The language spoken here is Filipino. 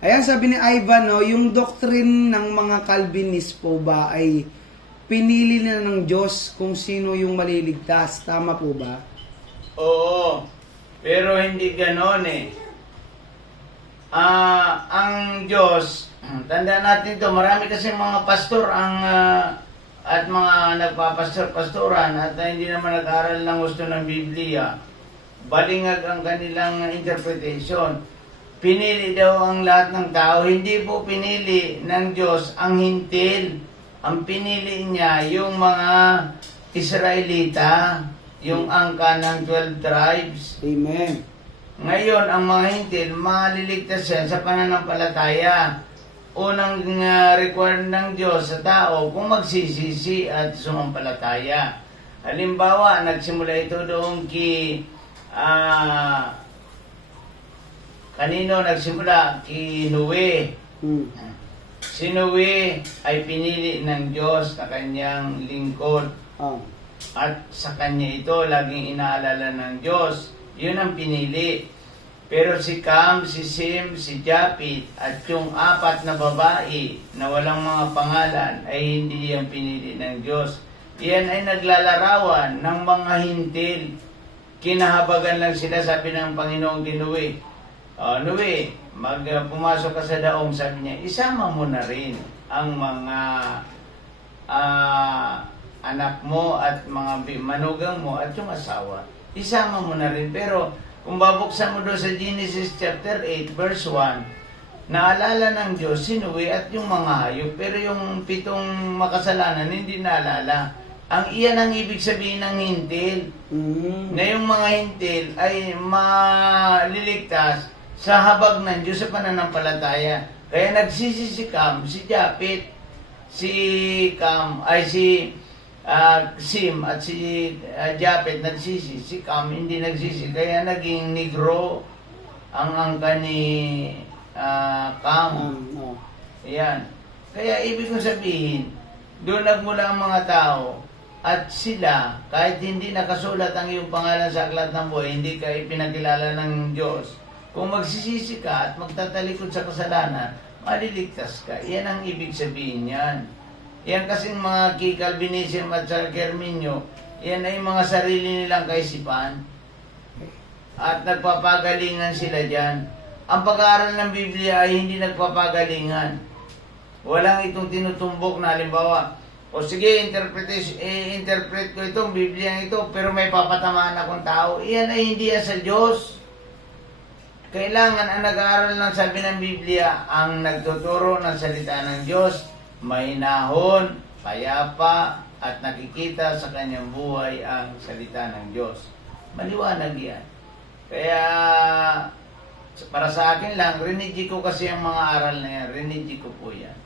Ayan, sabi ni Ivan, no, yung doctrine ng mga Calvinist po ba ay pinili na ng Diyos kung sino yung maliligtas? Tama po ba? Oo, pero hindi ganon eh. Ang Diyos, tandaan natin to, marami kasi mga pastor at mga nagpapastor-pastoran at hindi naman nag-aral ng gusto ng Biblia. Balingag ang kanilang interpretation. Pinili daw ang lahat ng tao, hindi po pinili ng Diyos ang hintil. Ang pinili niya yung mga Israelita, yung angka ng 12 tribes. Amen. Ngayon, ang mga hintil, maliligtas yan sa pananampalataya. Unang required ng Diyos sa tao kung magsisisi at sumampalataya. Halimbawa, nagsimula ito doon kanino nagsimula? Kay Noe. Si Noe ay pinili ng Diyos na kanyang lingkod. At sa kanya ito, laging inaalala ng Diyos. Yun ang pinili. Pero si Cam, si Sim, si Japit, at yung 4 na babae na walang mga pangalan ay hindi yan pinili ng Diyos. Yan ay naglalarawan ng mga hintil. Kinahabagan lang sila, sabi ng Panginoong kay Noe. Noe, pumasok ka sa daong, sabi niya, isama mo na rin ang mga anak mo at mga manugang mo at yung asawa. Isama mo na rin. Pero kung babuksan mo doon sa Genesis chapter 8 verse 1, naalala ng Diyos si Noe at yung mga hayop, pero yung 7 makasalanan hindi naalala. Iyan ang ibig sabihin ng hintil. Na yung mga hintil ay maliligtas sa habag ng Diyos sa pananampalataya. Kaya nagsisi si Cam, si Japit, si Cam, ay si Sim at si Japet nagsisi, si Cam hindi nagsisi, kaya naging negro ang angka ni Cam. Ayan. Kaya ibig kong sabihin, doon nagmula ang mga tao at sila, kahit hindi nakasulat ang iyong pangalan sa aklat ng buhay, hindi ka ipinakilala ng Diyos, kung magsisisi ka at magtatalikod sa kasalanan, maliligtas ka. Yan ang ibig sabihin yan. Yan kasing mga Calvinism at sa Arminio, yan ay mga sarili nilang kaisipan at nagpapagalingan sila dyan. Ang pag-aaral ng Biblia ay hindi nagpapagalingan. Walang itong tinutumbok na halimbawa, o sige, interpret ko itong Biblia ito, pero may papatamaan akong tao. Iyan ay hindi yan sa Diyos. Kailangan ang nag-aaral ng sabi ng Biblia, ang nagtuturo ng salita ng Diyos, mahinahon, payapa, at nakikita sa kanyang buhay ang salita ng Diyos. Maliwanag yan. Kaya, para sa akin lang, rinidji ko kasi ang mga aral na yan. Rinidji ko po yan.